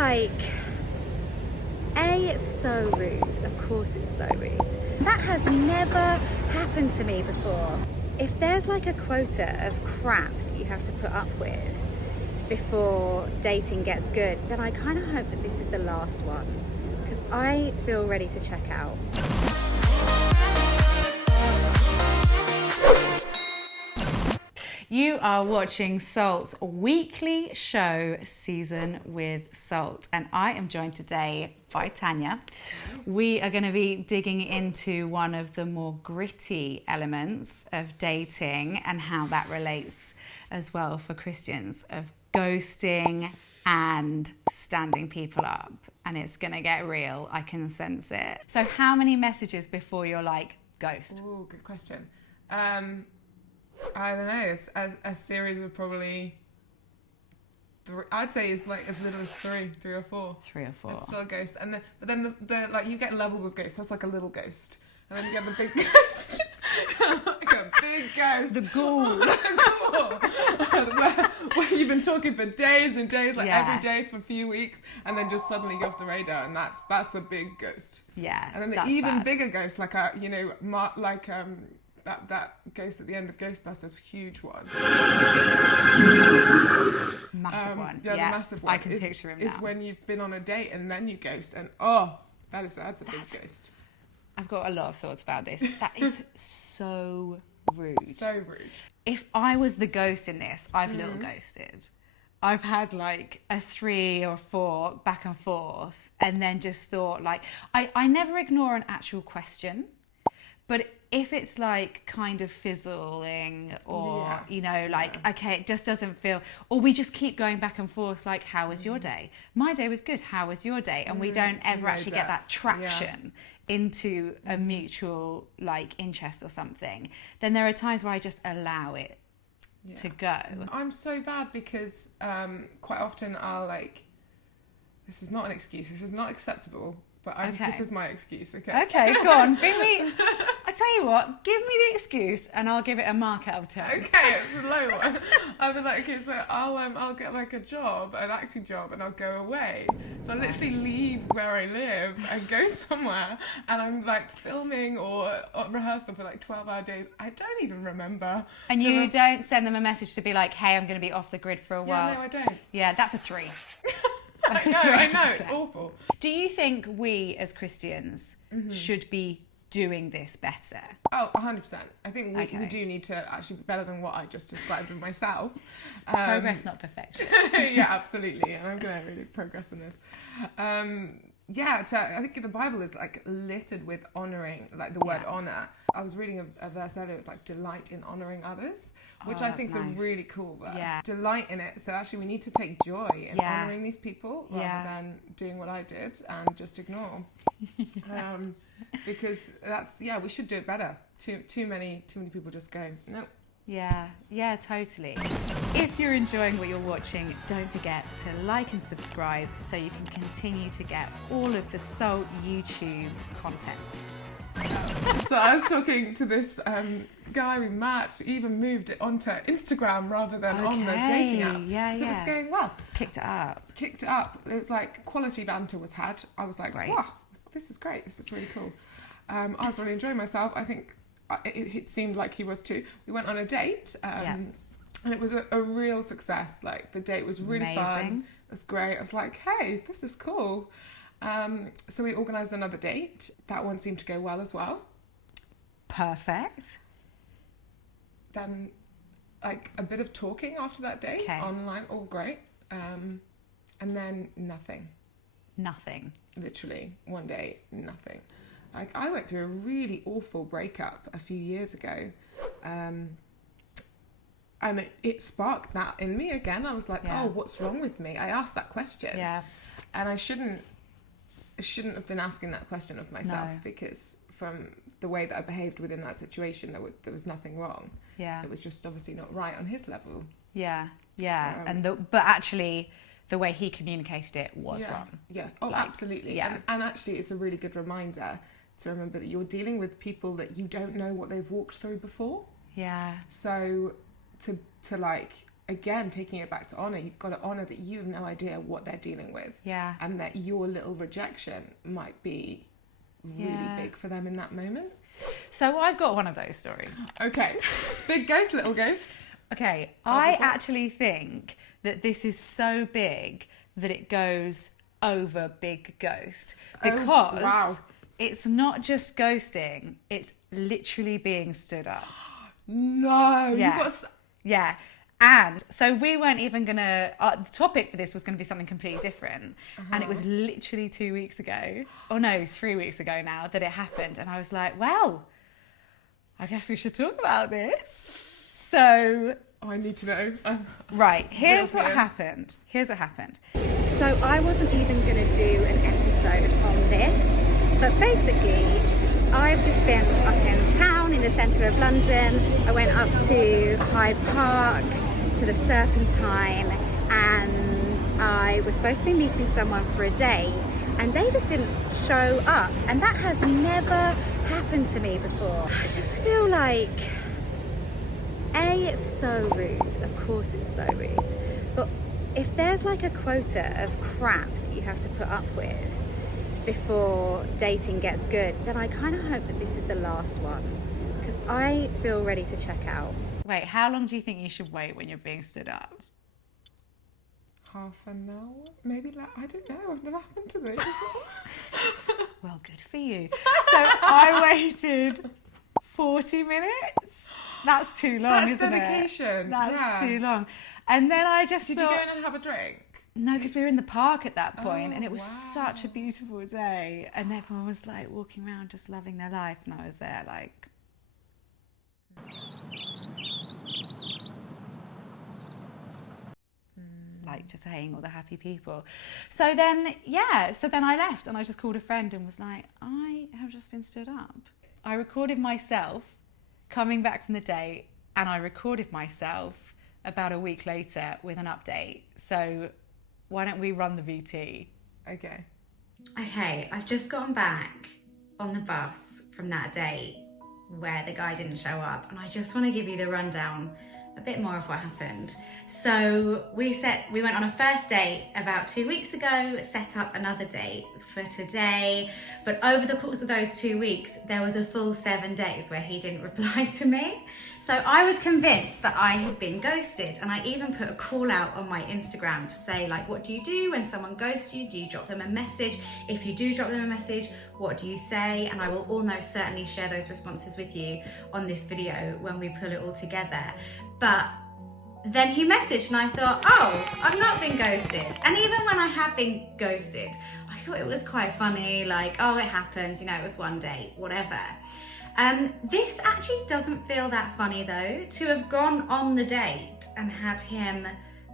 like, it's so rude. Of course it's so rude. That has never happened to me before. If there's like a quota of crap that you have to put up with before dating gets good, then I kind of hope that this is the last one, because I feel ready to check out. You are watching Salt's weekly show, Season with Salt, and I am joined today by Tanya. We are going to be digging into one of the more gritty elements of dating and how that relates as well for Christians, of ghosting and standing people up. And it's going to get real, I can sense it. So how many messages before you're like, ghost? Oh, good question. I don't know, it's a series of probably three. I'd say it's like as little as three or four. 3 or 4. It's still a ghost. But then the like, you get levels of ghost. That's like a little ghost. And then you get the big ghost. Like a big ghost. The ghoul. where you've been talking for days and days, like every day for a few weeks, and then just suddenly you're off the radar, and that's a big ghost. Yeah. And then the even bigger ghost, like that ghost at the end of Ghostbusters, huge one. Massive one. Yeah, the massive one. I can picture him now. Is when you've been on a date and then you ghost, and that's a big ghost. I've got a lot of thoughts about this. That is so rude. So rude. If I was the ghost in this, I've little ghosted. I've had like a 3 or 4 back and forth, and then just thought like, I never ignore an actual question, but if it's like kind of fizzling or, okay, it just doesn't feel, or we just keep going back and forth like, how was your day? My day was good. How was your day? And we don't ever actually get that traction into a mutual like interest or something. Then there are times where I just allow it to go. I'm so bad because quite often I'll like, this is not an excuse. This is not acceptable. But this is my excuse, okay? Okay, go on. I tell you what, give me the excuse and I'll give it a mark out of 10. Okay, it's a low one. I'll be like, okay, so I'll get like a job, an acting job, and I'll go away. So I literally leave where I live and go somewhere, and I'm like filming or rehearsal for like 12-hour days. I don't even remember. And you don't send them a message to be like, hey, I'm going to be off the grid for a while. Yeah, no, I don't. Yeah, that's a 3. I know, it's awful. Do you think we as Christians should be doing this better? Oh, 100%. I think we do need to actually be better than what I just described with myself. Progress, not perfection. Yeah, absolutely. And I'm going to really progress in this. I think the Bible is like littered with honouring, like the word honour. I was reading a verse earlier, it's like delight in honouring others, which I think is a really cool verse. Yeah. Delight in it. So actually we need to take joy in honouring these people rather than doing what I did and just ignore. Because we should do it better. Too many people just go, nope. Yeah, totally. If you're enjoying what you're watching, don't forget to like and subscribe so you can continue to get all of the Salt YouTube content. So I was talking to this guy we matched, we even moved it onto Instagram rather than on the dating app. So it was going well. Kicked it up. It was like quality banter was had. I was like, wow, this is great. This is really cool. I was really enjoying myself. I think it seemed like he was too. We went on a date and it was a real success. Like the date was really fun. It was great. I was like, hey, this is cool. So we organised another date. That one seemed to go well as well. Perfect. Then like a bit of talking after that date online, all great. And then nothing. Nothing. Literally, one day, nothing. Like I went through a really awful breakup a few years ago. And it sparked that in me again. I was like, what's wrong with me? I asked that question. Yeah. And I shouldn't have been asking that question of myself because from the way that I behaved within that situation, there was nothing wrong. Yeah. It was just obviously not right on his level. Yeah. But actually the way he communicated it was wrong. Yeah. Oh, absolutely. Yeah. And actually it's a really good reminder to remember that you're dealing with people that you don't know what they've walked through before. Yeah. So to like again, taking it back to honour, you've got to honour that you have no idea what they're dealing with. Yeah. And that your little rejection might be really big for them in that moment. So I've got one of those stories. Okay. Big ghost, little ghost. Okay. I actually think that this is so big that it goes over big ghost, because it's not just ghosting, it's literally being stood up. No. Yeah. Yeah. And so we weren't even going to, the topic for this was going to be something completely different. And it was literally 2 weeks ago, or no, 3 weeks ago now, that it happened. And I was like, well, I guess we should talk about this. So... I need to know. Right, here's what happened. So I wasn't even going to do an episode on this, but basically I've just been up in town in the centre of London. I went up to Hyde Park, to the Serpentine, and I was supposed to be meeting someone for a date, and they just didn't show up, and that has never happened to me before. I just feel like, A, it's so rude, of course it's so rude, but if there's like a quota of crap that you have to put up with before dating gets good, then I kind of hope that this is the last one, because I feel ready to check out. Wait, how long do you think you should wait when you're being stood up? Half an hour? Maybe, like, I don't know. I've never happened to me before. Well, good for you. So I waited 40 minutes. That's too long, isn't dedication. it? That's too long. And then I just Did thought... you go in and have a drink? No, because we were in the park at that point, and it was wow. such a beautiful day. And everyone was like walking around just loving their life. And I was there like... like just saying all the happy people. So then I left, and I just called a friend and was like, I have just been stood up. I recorded myself coming back from the date, and I recorded myself about a week later with an update. So why don't we run the VT? Okay. Okay, I've just gotten back on the bus from that date where the guy didn't show up, and I just want to give you the rundown, a bit more of what happened. So we went on a first date about 2 weeks ago, set up another date for today, but over the course of those 2 weeks there was a full 7 days where he didn't reply to me. So I was convinced that I had been ghosted, and I even put a call out on my Instagram to say, like, what do you do when someone ghosts you? Do you drop them a message? If you do drop them a message, what do you say? And I will almost certainly share those responses with you on this video when we pull it all together. But then he messaged, and I thought, oh, I've not been ghosted. And even when I have been ghosted, I thought it was quite funny, like, oh, it happens, you know, it was one date, whatever. This actually doesn't feel that funny though. To have gone on the date and had him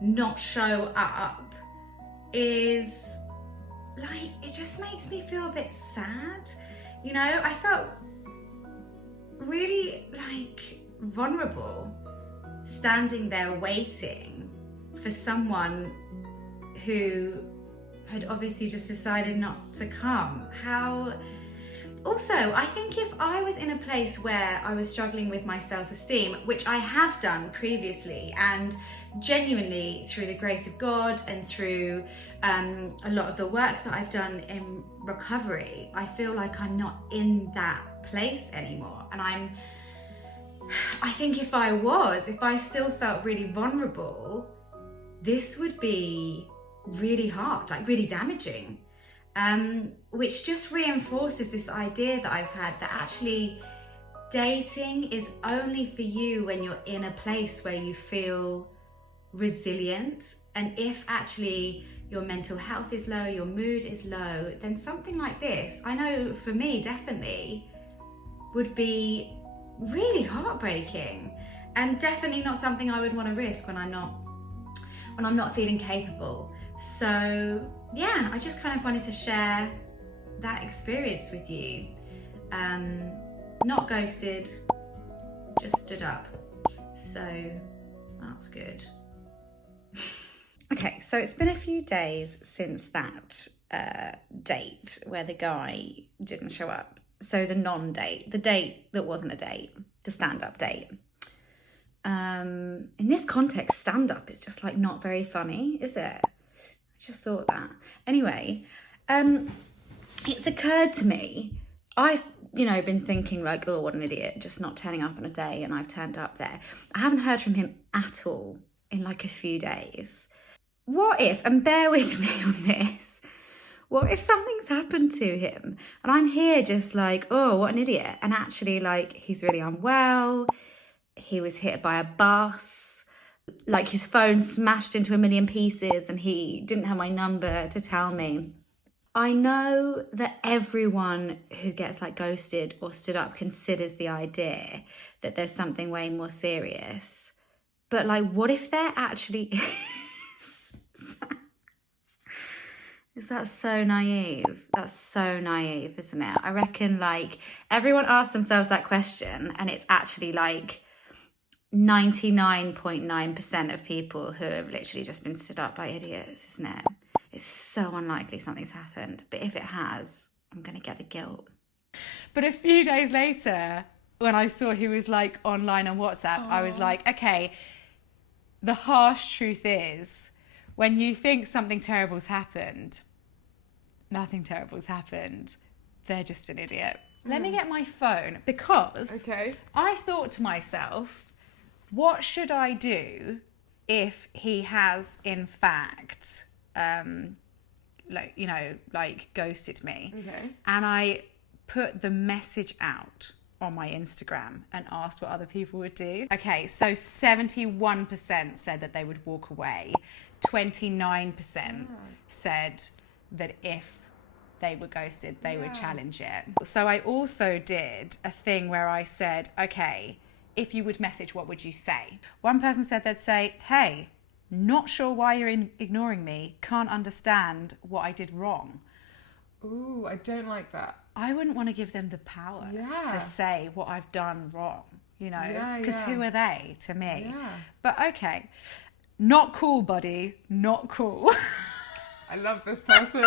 not show up is like, it just makes me feel a bit sad. You know, I felt really like vulnerable standing there waiting for someone who had obviously just decided not to come. Also, I think if I was in a place where I was struggling with my self-esteem, which I have done previously, and genuinely through the grace of God and through a lot of the work that I've done in recovery, I feel like I'm not in that place anymore. And I think if I still felt really vulnerable, this would be really hard, like really damaging. Which just reinforces this idea that I've had that actually dating is only for you when you're in a place where you feel resilient. And if actually your mental health is low, your mood is low, then something like this, I know for me definitely, would be really heartbreaking, and definitely not something I would want to risk when I'm not feeling capable. So yeah, I just kind of wanted to share that experience with you. Not ghosted, just stood up. So that's good. Okay, so it's been a few days since that date where the guy didn't show up. So the non-date, the date that wasn't a date, the stand-up date. In this context, stand-up is just like not very funny, is it? I just thought that. Anyway, it's occurred to me, I've, been thinking like, oh, what an idiot, just not turning up on a day, and I've turned up there. I haven't heard from him at all in like a few days. What if, and bear with me on this, what if something's happened to him and I'm here just like, oh, what an idiot, and actually like he's really unwell, he was hit by a bus, like his phone smashed into a million pieces and he didn't have my number to tell me. I know that everyone who gets like ghosted or stood up considers the idea that there's something way more serious. But like, what if there actually is? Is that so naive? That's so naive, isn't it? I reckon like everyone asks themselves that question and it's actually like 99.9% of people who have literally just been stood up by idiots, isn't it? It's so unlikely something's happened. But if it has, I'm going to get the guilt. But a few days later, when I saw he was like online on WhatsApp, I was like, okay, the harsh truth is, when you think something terrible's happened, nothing terrible's happened. They're just an idiot. Let me get my phone, because I thought to myself, what should I do if he has in fact ghosted me? And I put the message out on my Instagram and asked what other people would do. Okay, so 71% said that they would walk away. 29% said that if they were ghosted, they would challenge it. So I also did a thing where I said, okay, if you would message, what would you say? One person said they'd say, hey, not sure why you're ignoring me, can't understand what I did wrong. Ooh, I don't like that. I wouldn't want to give them the power to say what I've done wrong, because who are they to me? But okay, not cool, buddy, not cool. I love this person.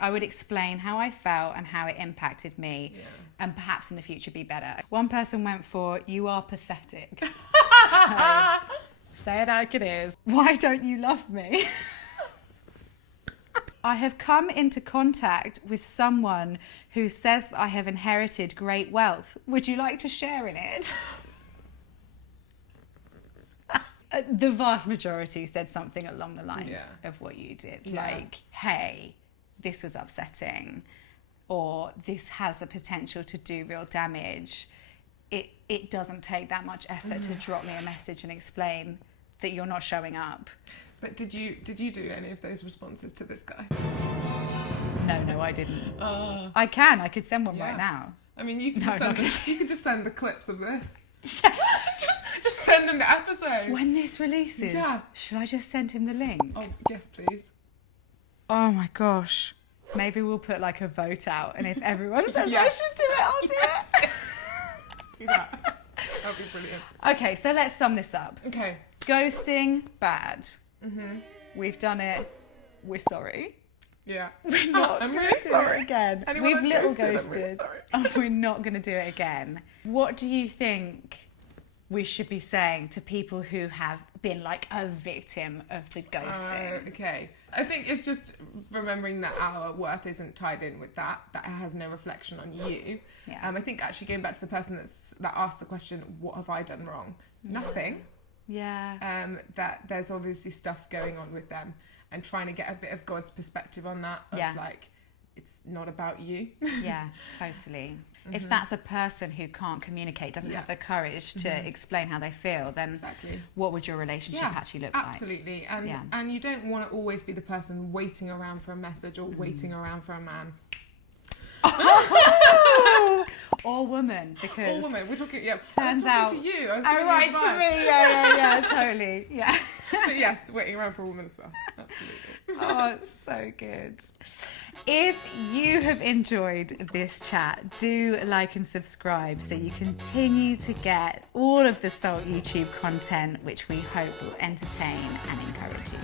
I would explain how I felt and how it impacted me, and perhaps in the future be better. One person went for, you are pathetic. So, say it like it is. Why don't you love me? I have come into contact with someone who says that I have inherited great wealth. Would you like to share in it? The vast majority said something along the lines of what you did. Like, hey, this was upsetting, or this has the potential to do real damage. It doesn't take that much effort to drop me a message and explain that you're not showing up. But did you do any of those responses to this guy? No, I didn't. I could send one right now. I mean, you could just send the clips of this. Just send him the episode. When this releases, should I just send him the link? Oh, yes, please. Oh my gosh. Maybe we'll put like a vote out, and if everyone says I should do it, I'll do it. Do that. That'll be brilliant. Okay, so let's sum this up. Okay. Ghosting, bad. We've done it. We're sorry. Yeah. We're not going to do it again. Anyone We've little ghosted, ghosted. I'm really sorry. And we're not going to do it again. What do you think we should be saying to people who have been like a victim of the ghosting? Okay. I think it's just remembering that our worth isn't tied in with that it has no reflection on you. I think actually going back to the person that asked the question, what have I done wrong? Nothing. That there's obviously stuff going on with them, and trying to get a bit of God's perspective on that, of like, it's not about you. Yeah, totally. If that's a person who can't communicate, doesn't have the courage to explain how they feel, then what would your relationship actually look like? Absolutely. And you don't want to always be the person waiting around for a message or waiting around for a man. Or woman, because... Or woman, we're talking, turns out... to you. I was right, to me, yeah, totally, yeah. But yes, waiting around for a woman as well, absolutely. Oh, so good. If you have enjoyed this chat, do like and subscribe so you continue to get all of the Salt YouTube content, which we hope will entertain and encourage you.